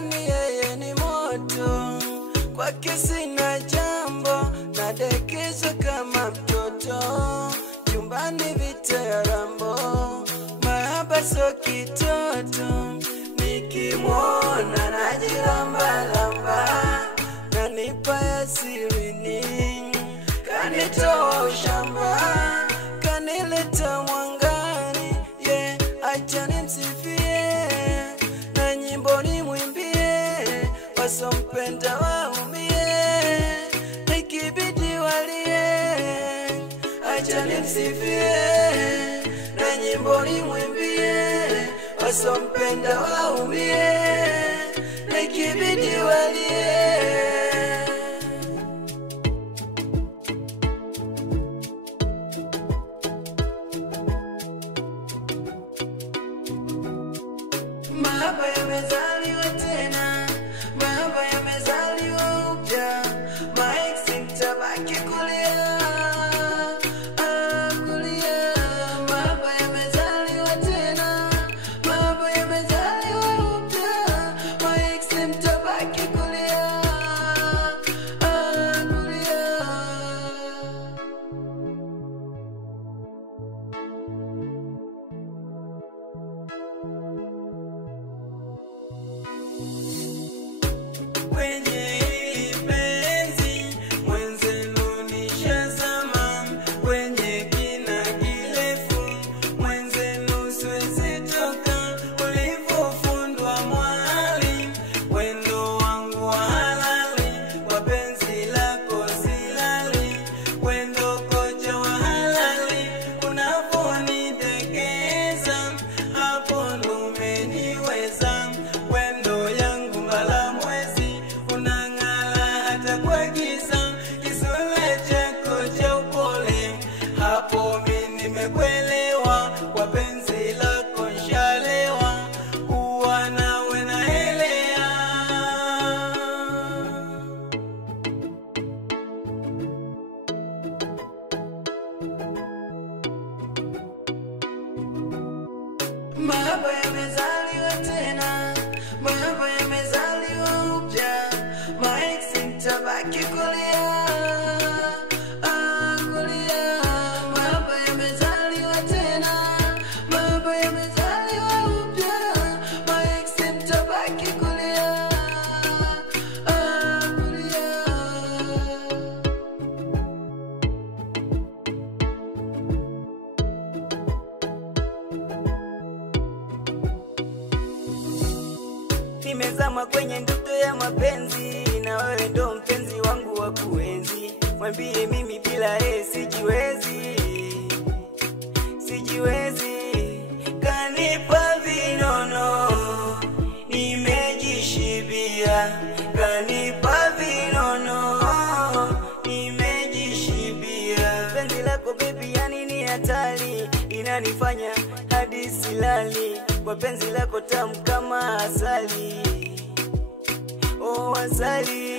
ndani yeye ni moto, kwake sina jambo, nadekezwa kama mtoto, chumbani vita ya Rambo, mahaba so kitoto, nikimwona najilamba-lamba, nanipa ya sirini, kanitoa ushamba, kanileta mwangani, yeah, acha nimsifie, na nyimbo nimwimbie, wasompenda waumie, ikibidi walie, acha nimsifie, na nyimbo nimwimbie, wasompenda waumie, ikibidi walie. Mahaba yamezaliwa tena, mahaba yamezaliwa upya, maeksi mtabaki kulia, kulia. Mahaba yamezaliwa tena, mahaba yamezaliwa upya, maeksi mtabaki kulia, kulia. Kwenye hili penzi mwenzenu nishazama, kwenye kina kirefu mwenzenu siwezi toka, ulivofundwa mwali wendo wangu wa halali, kwa penzi lako silali, wendo kocha wa halali, unavonitekeza hapo ndo umeniweza, wendo yangu mbala mwezi, unang'ala hata kwa giza, kisule chako cha upole, hapo mimi nimekuelewa, kwa penzi lako nshalewa, kuwa nawe naelea. Mahaba yamezaliwa tena, mahaba yamezaliwa upya, maeksi mtabaki kulia, kulia. Mahaba yamezaliwa tena, mahaba yamezaliwa upya, maeksi mtabaki kulia, kulia. Nimezama kwenye ndoto ya mapenzi, na wewe ndo mpenzi wangu wa kuenzi, mwambie mimi bila yeye sijiwezi, sijiwezi. Kanipa vinono nimejishibia, kanipa vinono nimejishibia, penzi lako baby yani ni hatari, inanifanya hadi silali, kwa penzi lako tamu kama asali, oh asali.